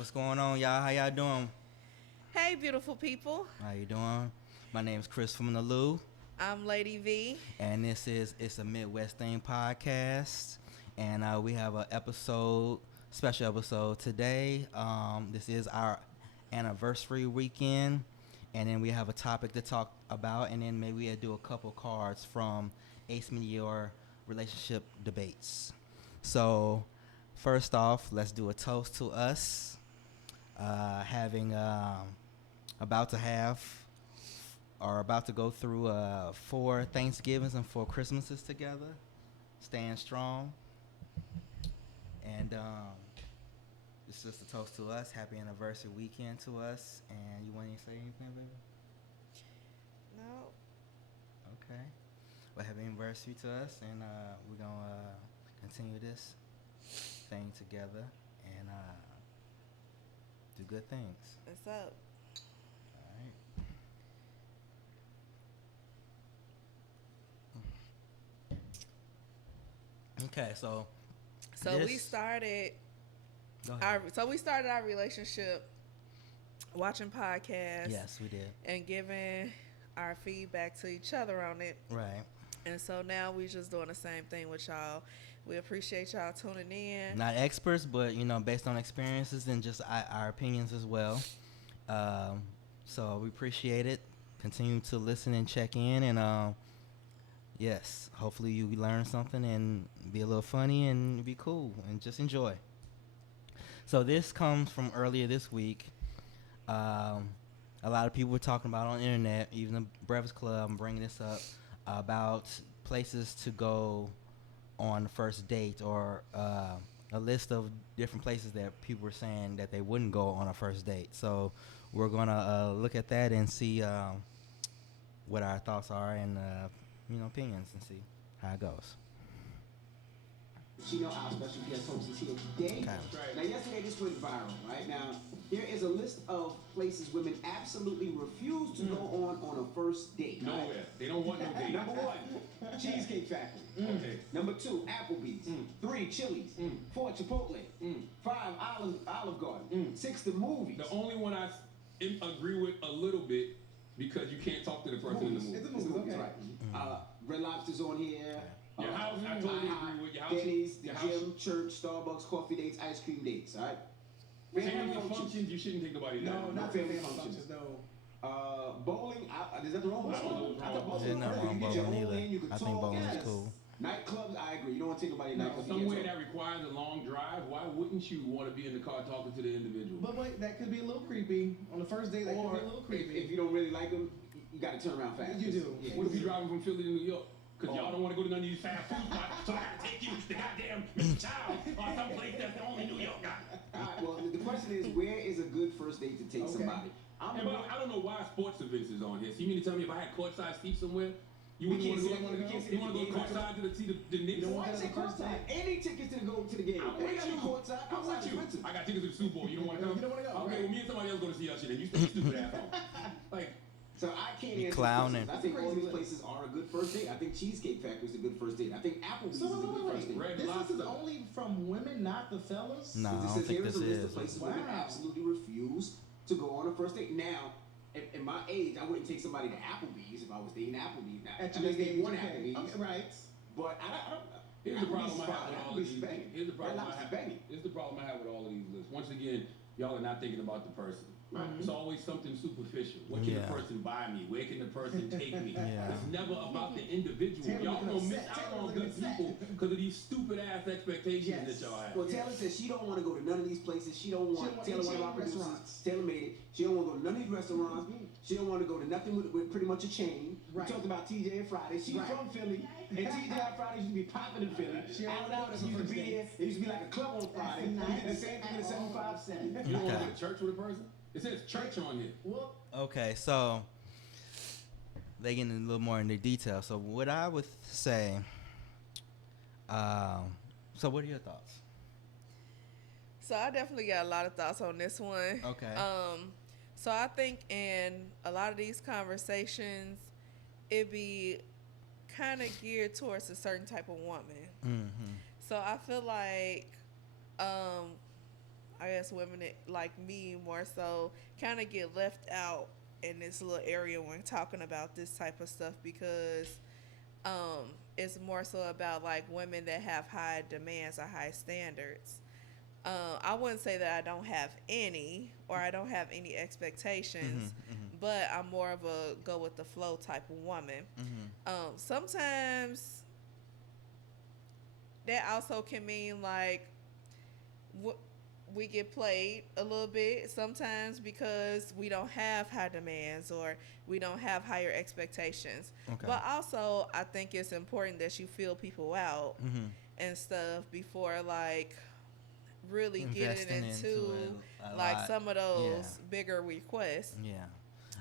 What's going on, y'all? How y'all doing? Hey, beautiful people. How you doing? My name is Chris from the Lou, I'm Lady V. and this is It's a Midwest Thing podcast, and we have a special episode today. This is our anniversary weekend, and then we have a topic to talk about, and then maybe we'll do a couple cards from Ace Meteor relationship debates. So, first off, let's do a toast to us having about to have or about to go through 4 Thanksgivings and 4 Christmases together, staying strong. And it's just a toast to us. Happy anniversary weekend to us. And you want to say anything, baby? No. Okay. Well, happy anniversary to us, and we're going to continue this thing together and do good things. What's up? All right. Okay, so we started go ahead. we started our relationship watching podcasts. Yes, we did. And giving our feedback to each other on it. Right. And so now we just doing the same thing with y'all. We appreciate y'all tuning in. Not experts, but based on experiences and just our opinions as well. So we appreciate it. Continue to listen and check in, and yes, hopefully you learn something and be a little funny and be cool and just enjoy. So this comes from earlier this week. A lot of people were talking about on the internet, even the Breakfast Club. I'm bringing this up about places to go on the first date, or a list of different places that people were saying that they wouldn't go on a first date. So we're gonna look at that and see what our thoughts are and opinions, and see how it goes. She know our special guest host is here today. Okay. Now, yesterday this went viral, right? Now, here is a list of places women absolutely refuse to go on a first date. Nowhere. Right? They don't want no date. Number 1, Cheesecake Factory. Okay. Number 2, Applebee's. 3, Chili's. 4, Chipotle. 5, Olive Garden. 6, the movies. The only one I agree with a little bit, because you can't talk to the person in the movie. It's the movies, right? Red Lobster's on here. Your house, I totally agree with your house. Denny's, the your gym, church, Starbucks, coffee dates, ice cream dates, all right? Family functions, you shouldn't take nobody there. No family functions. No. Bowling, is that the wrong one? I thought bowling There's nothing wrong with bowling either. I think bowling is yes. cool. Nightclubs, I agree. You don't want to take nobody to Now, nightclubs. somewhere that requires a long drive, why wouldn't you want to be in the car talking to the individual? But wait, that could be a little creepy. On the first day, that could be a little creepy. If you don't really like them, you got to turn around fast. You do. Yeah. What if you're driving from Philly to New York? Because y'all don't want to go to none of these fast food spots, so I got to take you to goddamn Mr. Child or someplace that's only New York got. All right, well, the question is, where is a good first date to take somebody? I don't know why sports events is on here. So you mean to tell me if I had courtside seats somewhere, you wouldn't want to go? You want to go courtside to see the Knicks? Why say courtside? Any tickets to go to the game? I'm with you. Courtside. I'm with you. I got tickets to the Super Bowl. You don't want to come? You don't want to go. Okay, well, me and somebody else going to see us shit. You stupid asshole. Like. So I can't You answer clowning. I think all these places are a good first date. I think Cheesecake Factory is a good first date. I think Applebee's is a good first date. Red This Lobster. is only from women, not the fellas? No, I This don't says think here is this a list is. of places Wow. women absolutely refuse to go on a first date. Now, in my age, I wouldn't take somebody to Applebee's if I was dating Applebee's. Now, At I your just date age, one okay. Applebee's. Okay, right. But I don't. Here's the problem I have with all of Applebee's is these. banging. Here's the problem Red I Lobster's have. banging. Here's the problem I have with all of these lists. Once again, y'all are not thinking about the person. It's always something superficial. What can the person buy me? Where can the person take me? Yeah. It's never about the individual. Taylor Y'all looking gonna miss upset. out Taylor on looking good upset. people because of these stupid ass expectations Yes. that y'all have. Well, Taylor says she don't want to go to none of these places. She don't want. want Taylor, one of our chain producers, restaurants. Taylor made it. She don't want to go to none of these restaurants. She don't want to go to nothing with pretty much a chain. Right. We talked about TJ and Friday. She's Right. from Philly, and TJ and Friday used to be popping in Philly. She Out don't wanna go to used to first be there. dates. It used to be like a club on Friday. We did the same thing in the 75 cent. You don't want to Okay. go to church with a person? It says church on here. Well, Okay, so they get a little more into detail. So what I would say, so what are your thoughts? So I definitely got a lot of thoughts on this one. Okay. So I think in a lot of these conversations, it be kind of geared towards a certain type of woman. Mm-hmm. So I feel like, I guess women like me more so kind of get left out in this little area when talking about this type of stuff because it's more so about like women that have high demands or high standards. I wouldn't say that I don't have any or I don't have any expectations, but I'm more of a go with the flow type of woman. Sometimes that also can mean like we get played a little bit sometimes because we don't have high demands or we don't have higher expectations. Okay. But also, I think it's important that you feel people out and stuff before like really Investing getting into it a like lot. some of those Yeah. bigger requests. Yeah.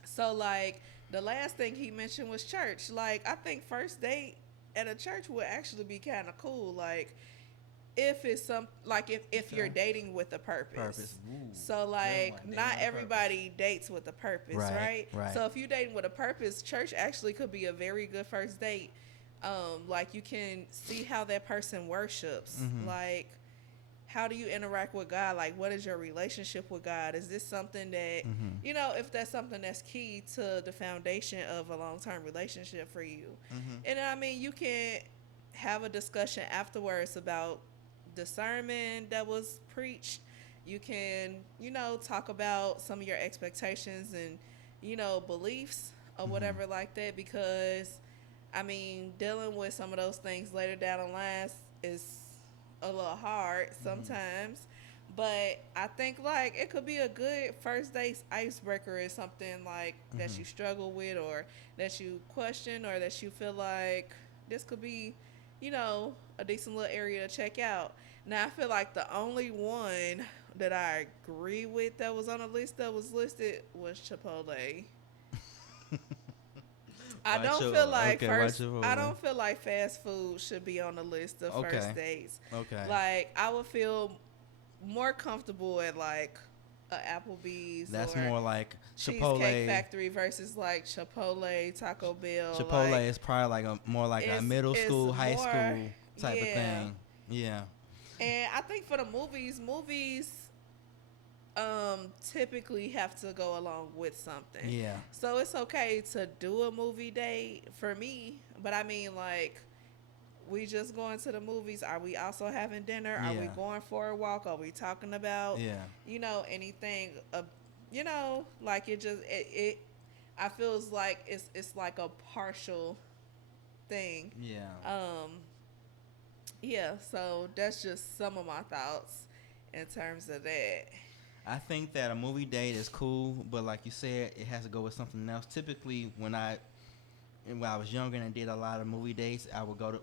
So like the last thing he mentioned was church. Like I think first date at a church would actually be kind of cool. Like if it's some like if you're dating with a purpose. Ooh, So good like one. Dating not with a everybody dates with a purpose, right? Right. So if you're dating with a purpose, church actually could be a very good first date. Like you can see how that person worships. Like how do you interact with God? Like what is your relationship with God? Is this something that you know, if that's something that's key to the foundation of a long-term relationship for you. And I mean, you can have a discussion afterwards about the sermon that was preached. You can, you know, talk about some of your expectations and, you know, beliefs or whatever like that because, I mean, dealing with some of those things later down the line is a little hard sometimes. But I think, like, it could be a good first date icebreaker is something, like, that you struggle with or that you question or that you feel like this could be, you know, a decent little area to check out. Now, I feel like the only one that I agree with that was on the list that was listed was Chipotle. I don't feel like fast food should be on the list of first dates. Okay. Like I would feel more comfortable at like a Applebee's. That's or more like Cheesecake Chipotle Factory versus like Chipotle, Taco Bell. Chipotle like, is probably like more like a middle school, high school type of thing. Yeah. And I think for the movies typically have to go along with something. Yeah. So it's okay to do a movie date for me, but I mean like we just going to the movies. Are we also having dinner? Are we going for a walk? Are we talking about you know, anything you know, like it I feels like it's like a partial thing. Yeah, so that's just some of my thoughts in terms of that. I think that a movie date is cool, but like you said, it has to go with something else. Typically, when I was younger and did a lot of movie dates,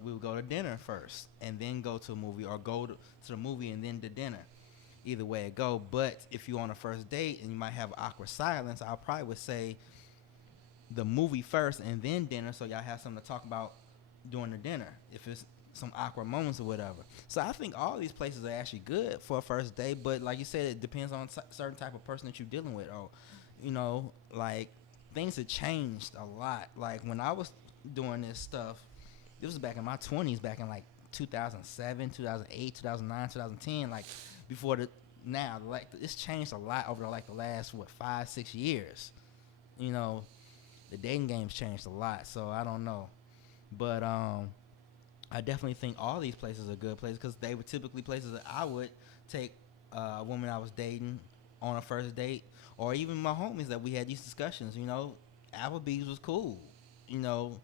we would go to dinner first and then go to a movie, or go to the movie and then to dinner. Either way it go. But if you're on a first date and you might have awkward silence, I probably would say the movie first and then dinner, so y'all have something to talk about during the dinner. If it's some awkward moments or whatever. So I think all these places are actually good for a first date, but like you said, it depends on certain type of person that you're dealing with. Or, you know, like things have changed a lot. Like when I was doing this stuff, this was back in my 20s, back in like 2007, 2008, 2009, 2010, like before now, like it's changed a lot over like the last 5-6 years. You know, the dating game's changed a lot, so I don't know. But I definitely think all these places are good places because they were typically places that I would take a woman I was dating on a first date, or even my homies that we had these discussions. You know, Applebee's was cool. You know,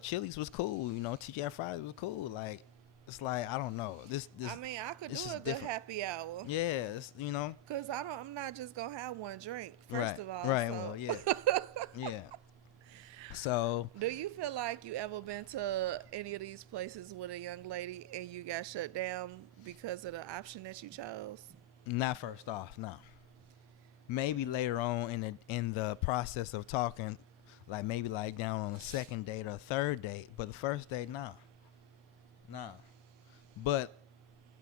Chili's was cool. You know, TGI Fridays was cool. Like, it's like I don't know. This I mean, I could do a good different. happy hour. Yeah, you know. Cause I'm not just gonna have one drink. First of all, right. So. Well, yeah, yeah. So, do you feel like you ever been to any of these places with a young lady and you got shut down because of the option that you chose? Not first off, no. Maybe later on in the process of talking, like maybe like down on the second date or third date, but the first date, no. But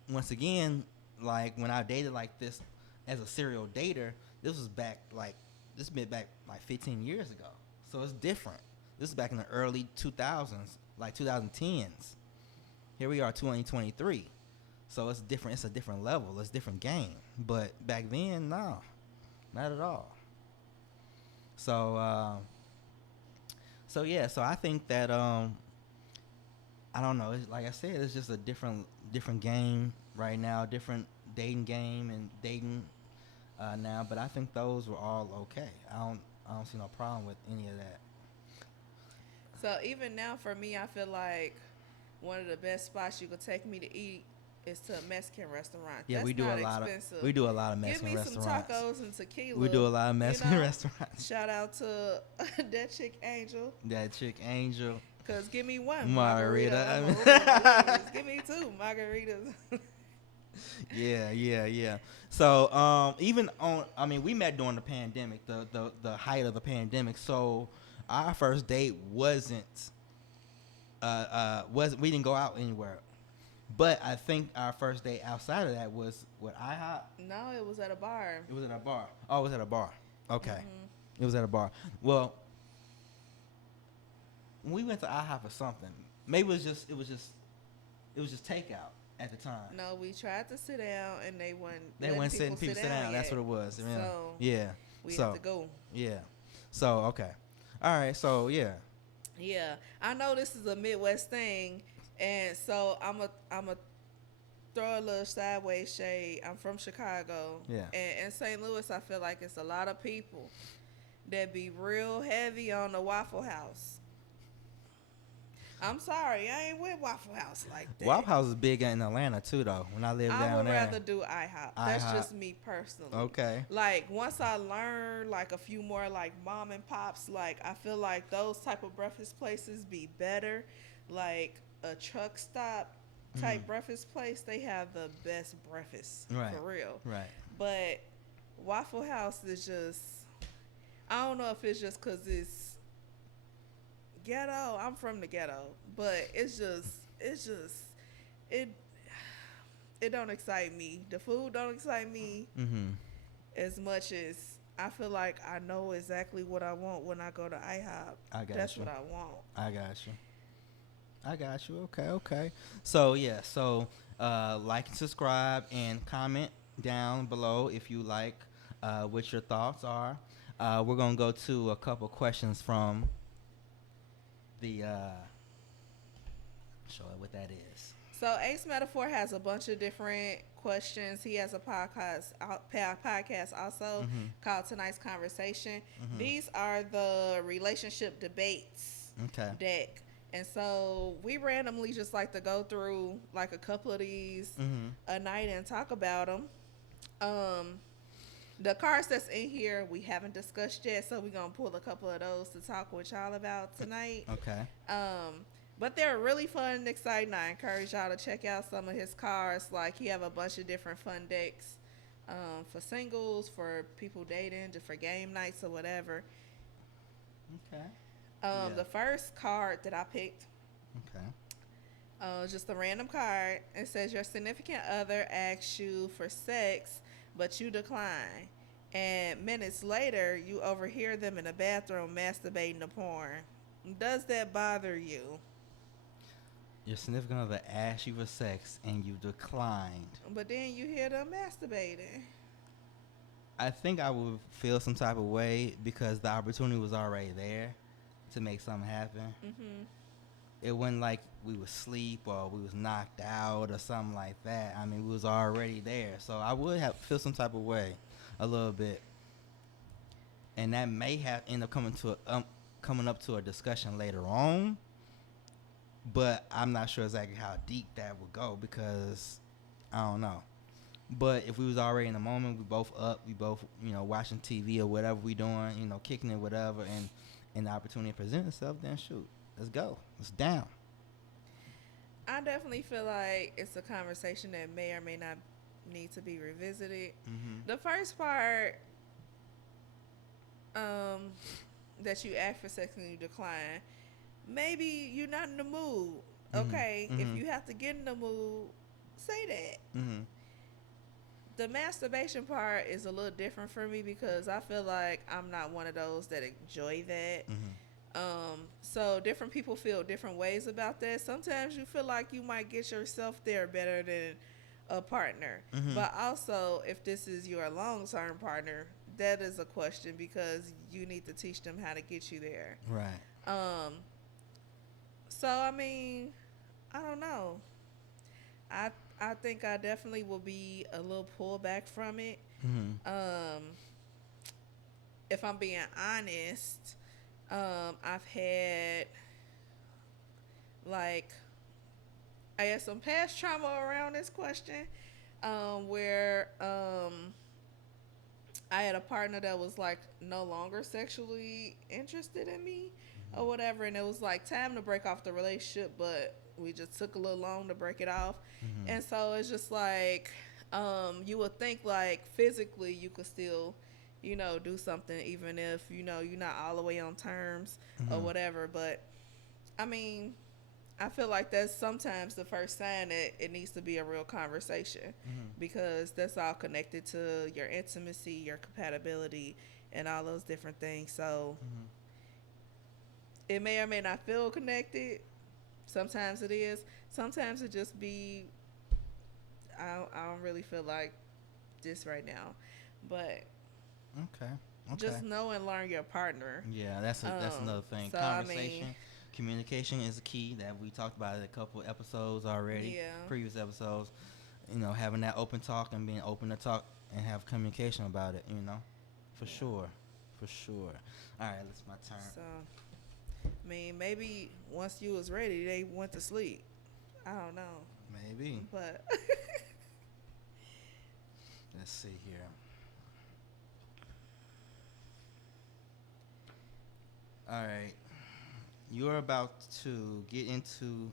once again, like when I dated like this as a serial dater, this has been back like 15 years ago. So it's different. This is back in the early 2000s, like 2010s. Here we are, 2023. So it's different. It's a different level. It's a different game. But back then, no, not at all. So, so yeah. So I think that I don't know. It's, like I said, it's just a different game right now. Different dating game and dating now. But I think those were all okay. I don't see no problem with any of that. So even now, for me, I feel like one of the best spots you could take me to eat is to a Mexican restaurant. Yeah, That's we do not a lot expensive. of Mexican Give me restaurants. some tacos and tequila. We do a lot of Mexican restaurants. Shout out to that chick Angel. That chick Angel. Cause give me one Margarita. margarita. Give me two margaritas. Yeah. So even on, I mean, we met during the pandemic, the height of the pandemic. So our first date wasn't we didn't go out anywhere. But I think our first date outside of that was with IHOP. No, it was at a bar. It was at a bar. Oh, it was at a bar. Okay. Mm-hmm. It was at a bar. Well, we went to IHOP or something. Maybe it was just takeout at the time. No, we tried to sit down and they wouldn't. They weren't letting people sit down. That's what it was. So yeah. We had to go. Yeah. So okay. All right. So yeah. Yeah, I know this is a Midwest thing, and so I'm a throw a little sideways shade. I'm from Chicago. Yeah. And in St. Louis, I feel like it's a lot of people that be real heavy on the Waffle House. I'm sorry, I ain't with Waffle House like that. Waffle House is big in Atlanta too, though. When I lived down there, I would rather do IHOP. That's just me personally. Okay. Like once I learn like a few more like mom and pops, like I feel like those type of breakfast places be better. Like a truck stop type breakfast place, they have the best breakfast for real. Right. But Waffle House is just, I don't know if it's just because it's ghetto. I'm from the ghetto, but it don't excite me. The food don't excite me as much as I feel like I know exactly what I want when I go to IHOP. That's what I want. I got you. Okay. So yeah. So like and subscribe and comment down below if you like what your thoughts are. We're gonna go to a couple questions from the show it what that is. So Ace Metaphor has a bunch of different questions. He has a podcast also called Tonight's Conversation. These are the relationship debates deck. And so we randomly just like to go through like a couple of these a night and talk about them. The cards that's in here we haven't discussed yet, so we're gonna pull a couple of those to talk with y'all about tonight. Okay. But they're really fun and exciting. I encourage y'all to check out some of his cards. Like he have a bunch of different fun decks for singles, for people dating, for game nights or whatever. Okay. The first card that I picked. Okay. Just a random card. It says your significant other asks you for sex, but you decline. And minutes later, you overhear them in the bathroom masturbating to porn. Does that bother you? Your significant other asked you for sex and you declined. But then you hear them masturbating. I think I would feel some type of way because the opportunity was already there to make something happen. It wasn't like we was asleep or we was knocked out or something like that. I mean, we was already there. So I would feel some type of way a little bit. And that may have end up coming up to a discussion later on. But I'm not sure exactly how deep that would go because I don't know. But if we was already in the moment, we both up, we both, watching TV or whatever we doing, kicking it, whatever, and the opportunity presents itself, then shoot, let's go. Let's down. I definitely feel like it's a conversation that may or may not need to be revisited. The first part, that you ask for sex and you decline, maybe you're not in the mood. Okay, if you have to get in the mood, say that. The masturbation part is a little different for me because I feel like I'm not one of those that enjoy that. So different people feel different ways about that. Sometimes you feel like you might get yourself there better than a partner. Mm-hmm. But also, if this is your long-term partner, that is a question because you need to teach them how to get you there. Right. Um, so I mean, I don't know. I I think I definitely will be a little pullback from it. Mm-hmm. Um, if I'm being honest, I've had like I had some past trauma around this question, where I had a partner that was like no longer sexually interested in me or whatever, and it was like time to break off the relationship, but we just took a little long to break it off. Mm-hmm. And so it's just like you would think like physically you could still, do something even if you're not all the way on terms or Mm-hmm. whatever. But I mean, I feel like that's sometimes the first sign that it needs to be a real conversation Mm-hmm. because that's all connected to your intimacy, your compatibility, and all those different things. So Mm-hmm. it may or may not feel connected. Sometimes it is. Sometimes it just be, I don't really feel like this right now. But Okay. Okay. just know and learn your partner. Yeah, that's another thing. So, I Conversation, mean, communication is a key that we talked about in a couple episodes already, yeah. previous episodes. Having that open talk and being open to talk and have communication about it. For Yeah. sure, for sure. All right, it's my turn. So, I mean, maybe once you was ready, they went to sleep. I don't know. Maybe. But Let's see here. All right. You're about to get into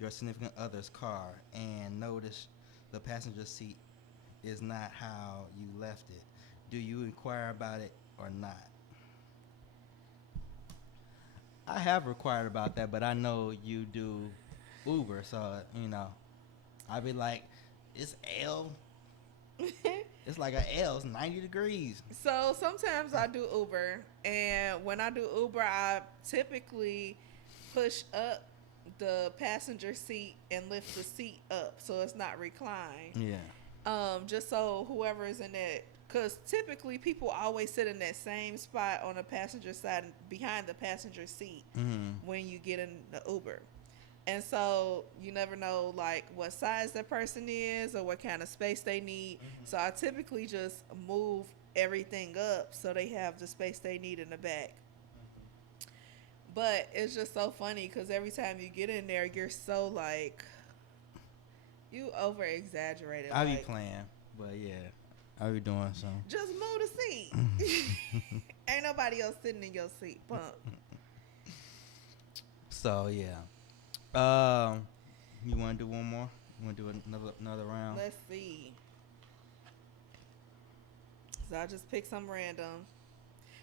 your significant other's car and notice the passenger seat is not how you left it. Do you inquire about it or not? I have inquired about that, but I know you do Uber, so I'd be like, it's L. It's like a L. It's 90 degrees. so sometimes I do Uber, and when I do Uber, I typically push up the passenger seat and lift the seat up so it's not reclined. Yeah. Just so whoever is in that, because typically people always sit in that same spot on the passenger side behind the passenger seat Mm-hmm. when you get in the Uber. And so you never know like what size that person is or what kind of space they need. So I typically just move everything up so they have the space they need in the back. But it's just so funny because every time you get in there, you're so like, you over exaggerated. I be like, playing, but yeah, I be doing some. just move the seat. Ain't nobody else sitting in your seat, punk. So yeah. You want to do one more? You want to do another round? Let's see. So I just picked some random.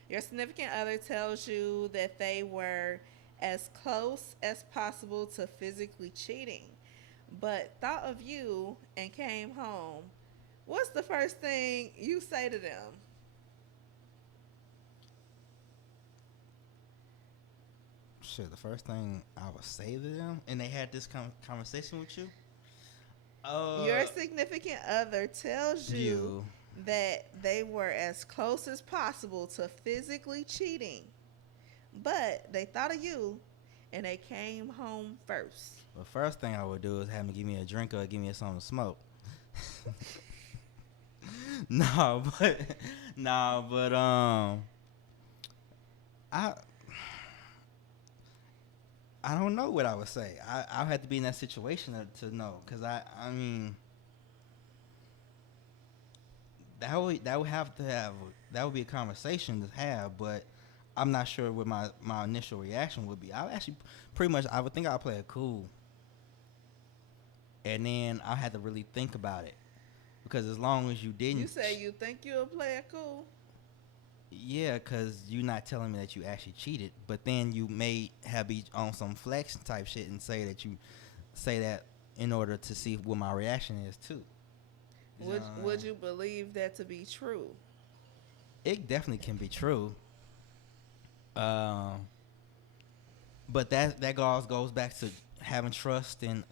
Your significant other tells you that they were as close as possible to physically cheating, but thought of you and came home. What's the first thing you say to them? Shit, the first thing I would say to them, and they had this conversation with you. Your significant other tells you that they were as close as possible to physically cheating, but they thought of you and they came home first. The first thing I would do is have them give me a drink or give me something to smoke. no, but I don't know what I would say. I have to be in that situation to know, because I mean that would be a conversation to have, but I'm not sure what my initial reaction would be. I would think I'll play it cool, and then I had to really think about it, because as long as you didn't, You say you think you'll play it cool? yeah, because you're not telling me that you actually cheated, but then you may have be on some flex type shit and say that in order to see what my reaction is too. Would you believe that to be true? It definitely can be true. But that goes back to having trust and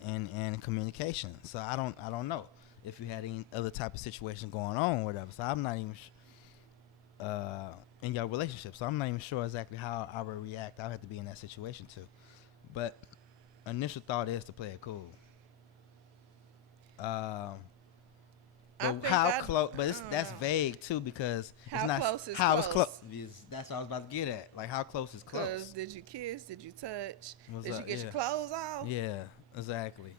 communication. So I don't know. if you had any other type of situation going on or whatever. So I'm not even in your relationship, so I'm not even sure exactly how I would react. I'll have to be in that situation too. But initial thought is to play it cool. But how close? But that's vague too, because how it's not close is how close. it's close. That's what I was about to get at. Like, how close is close? Because did you kiss? Did you touch? What's did up? you get Yeah. your clothes off? Yeah, exactly.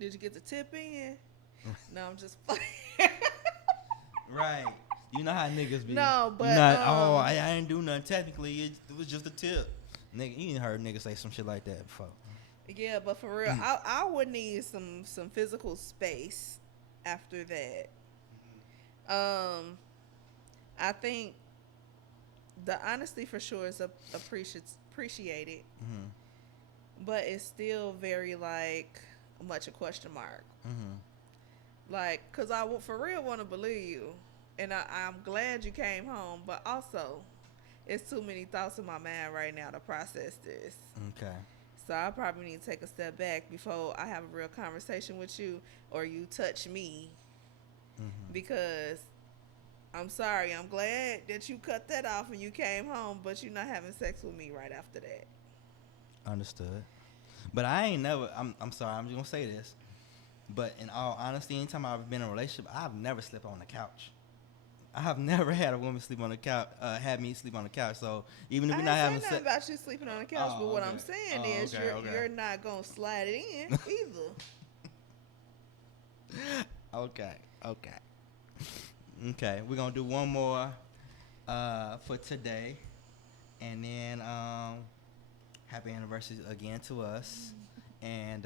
Did you get the tip in? No, I'm just playing. Right. You know how niggas be. No, but, you not, I didn't do nothing technically. It was just a tip. Nigga, you ain't heard niggas say some shit like that before. Yeah, but for real, I would need some physical space after that. I think the honesty for sure is appreciated, but it's still very like much a question mark. Like, cause I for real want to believe you, and I'm glad you came home, but also it's too many thoughts in my mind right now to process this. Okay. So I probably need to take a step back before I have a real conversation with you or you touch me. Because I'm sorry, I'm glad that you cut that off and you came home, but you're not having sex with me right after that. Understood. But I ain't never, I'm sorry, I'm just going to say this. But in all honesty, anytime I've been in a relationship, I've never slept on the couch. I have never had a woman sleep on the couch, had me sleep on the couch. So even if we're not having sex, about you sleeping on the couch, but what I'm saying is you're not gonna slide it in either. Okay. We're gonna do one more for today, and then happy anniversary again to us, and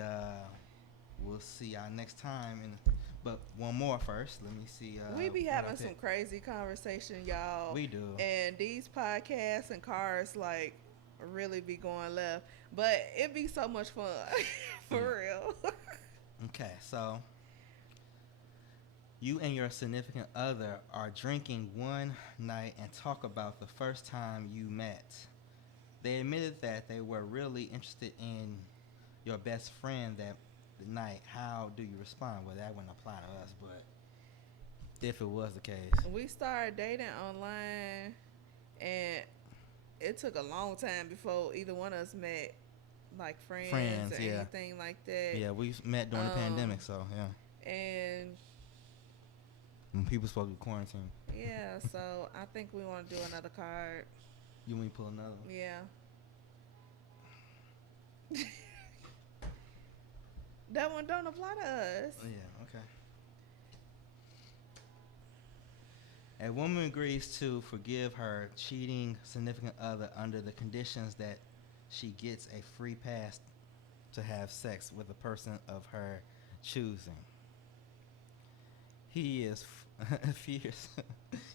we'll see y'all next time. But one more first. Let me see. We be having some crazy conversation, y'all. We do. And these podcasts and cars, like, really be going left. But it be so much fun. For real. Okay, so you and your significant other are drinking one night and talk about the first time you met. They admitted that they were really interested in your best friend that night. How do you respond? Well, that wouldn't apply to us, but if it was the case. We started dating online, and it took a long time before either one of us met, like friends or anything like that. Yeah, we met during the pandemic, so yeah. And when people supposed to be quarantined. Yeah, so I think we want to do another card. You want me to pull another? Yeah. That one don't apply to us. Yeah, okay. A woman agrees to forgive her cheating significant other under the conditions that she gets a free pass to have sex with a person of her choosing. He is furious.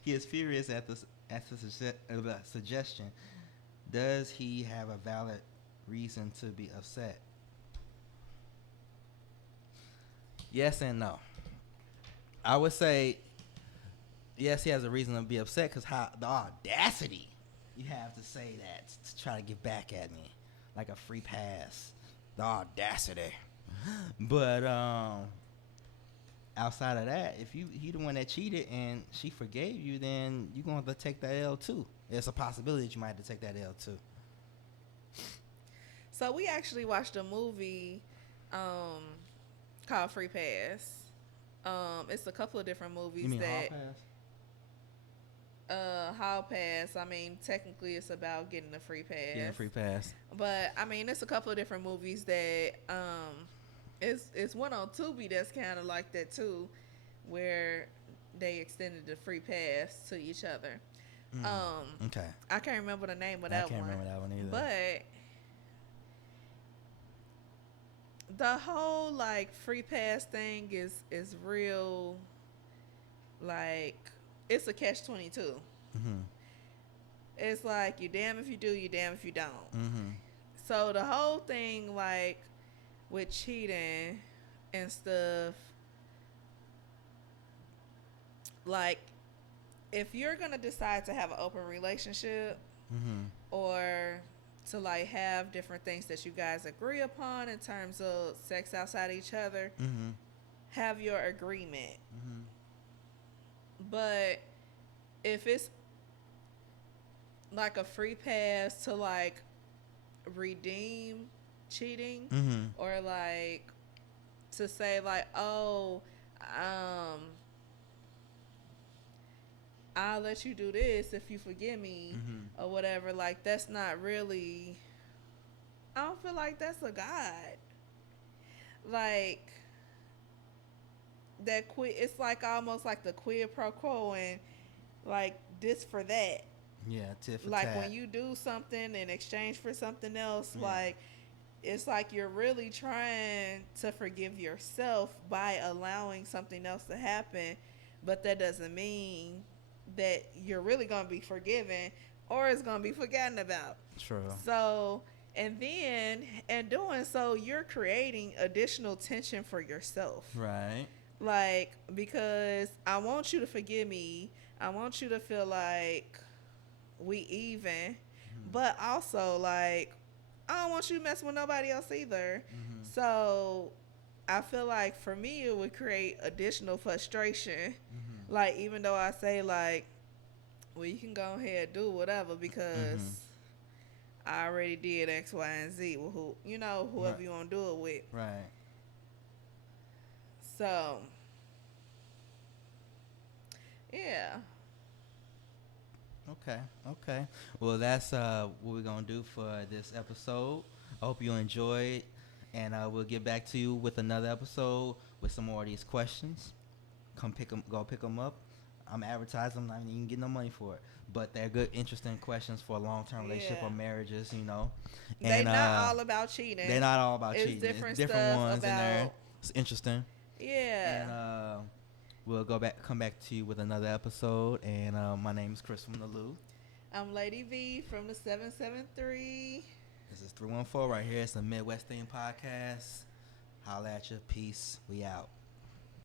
He is furious at the suggestion. Does he have a valid reason to be upset? Yes and no. I would say yes, he has a reason to be upset, because how the audacity you have to say that to try to get back at me like a free pass. The audacity. But outside of that, if he the one that cheated and she forgave you, then you're going to have to take that L too. There's a possibility that you might have to take that L too. So we actually watched a movie called Free Pass. It's a couple of different movies. You mean that Hall Pass? Hall Pass. I mean, technically it's about getting a free pass. Getting a free pass. But I mean, it's a couple of different movies that it's one on Tubi that's kind of like that too, where they extended the free pass to each other. Okay. I can't remember the name of that one. I can't remember that one either. But the whole like free pass thing is real. Like, it's a catch-22. Mm-hmm. It's like, you damn if you do, you damn if you don't. Mm-hmm. So the whole thing, like with cheating and stuff, like, if you're gonna decide to have an open relationship, or to like have different things that you guys agree upon in terms of sex outside each other, have your agreement. Mm-hmm. But if it's like a free pass to like redeem cheating, Mm-hmm. or like to say like, oh, um I'll let you do this if you forgive me, Mm-hmm. or whatever, like that's not really, I don't feel like that's a God. Like that quid, it's like almost like the quid pro quo, and like this for that. Yeah, tit for Like tat. when you do something in exchange for something else, Yeah. like it's like you're really trying to forgive yourself by allowing something else to happen, but that doesn't mean that you're really going to be forgiven or it's going to be forgotten about. True. So, and then in doing so, you're creating additional tension for yourself. Right. Like, because I want you to forgive me, I want you to feel like we even, but also like I don't want you to mess with nobody else either. Mm-hmm. So I feel like for me it would create additional frustration. Mm-hmm. Like even though I say like, well, you can go ahead and do whatever because Mm-hmm. I already did X, Y, and Z with who, whoever Right. you want to do it with. Right. So yeah. Okay. Okay. Well, that's what we're gonna do for this episode. I hope you enjoyed, and we'll get back to you with another episode with some more of these questions. Go pick them up. I'm advertising. I'm not even getting no money for it, but they're good, interesting questions for a long-term relationship or Yeah. marriages. You know, They and not all about cheating. they're not all about It's cheating. different It's different stuff ones in there. about- It's interesting. Yeah. And we'll come back to you with another episode. And my name is Chris from the Lou. I'm Lady V from the 773. This is 314 right here. It's the Midwest Theme Podcast. Holla at you. Peace. We out.